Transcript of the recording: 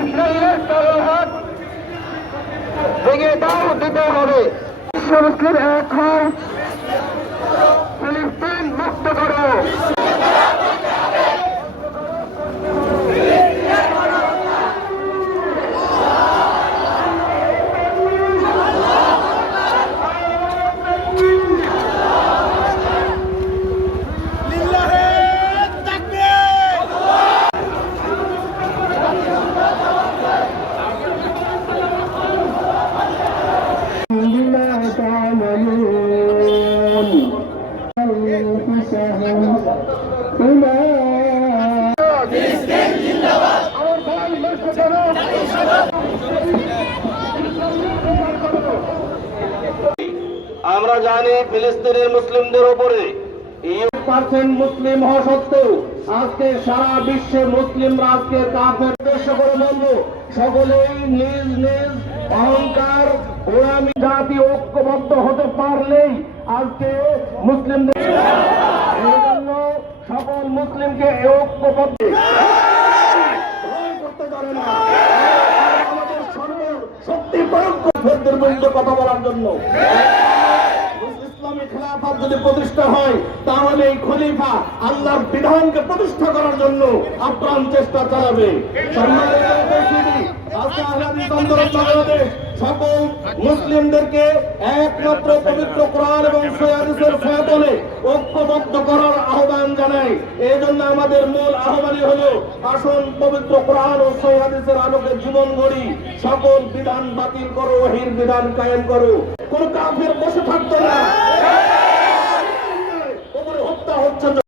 ইসরায়েলের তলোয়ার ভেঙে দাও দিতে হবে। বিশ্ব মুসলিম এক হও, ফিলিস্তিন মুক্ত করো। আমরা জানি ফিলিস্তিনের মুসলিমদের উপরে 1% মুসলিম হওয়া সত্ত্বেও আজকে সারা বিশ্বে মুসলিমরা আজকে কাফের উদ্দেশ্য করে বলবো, সকলেই নিজ নিজ অহংকার ওরামি জাতি ঐক্যবদ্ধ হতে পারলেই আজকে মুসলিমদের এই জন্য সকল মুসলিমকে ঐক্যবদ্ধ করতে পারে না। আমাদের সর্বশক্তি প্রয়োগ কাফেরদের বিরুদ্ধে কথা বলার জন্য ইসলামী খেলাফত যদি প্রতিষ্ঠা হয়, তাহলে এই খলিফা আল্লাহর বিধানকে প্রতিষ্ঠা করার জন্য আপ্রাণ চেষ্টা চালাবে। বাংলাদেশ সকল মুসলিমদেরকে একমাত্র পবিত্র কোরআন এবং সহিহ হাদিসের ছায়াতলে ঐক্যবদ্ধ করার আহ্বান জানাই। এই জন্য আমাদের মূল আহ্বানই হলো, আসুন পবিত্র কোরআন ও সহিহ হাদিসের আলোকে জীবন গড়ি, সকল বিধান বাতিল করো, ওহীর বিধান কায়েম করো। কোন কাফের বসে থাকতো না, হত্যা হচ্ছে।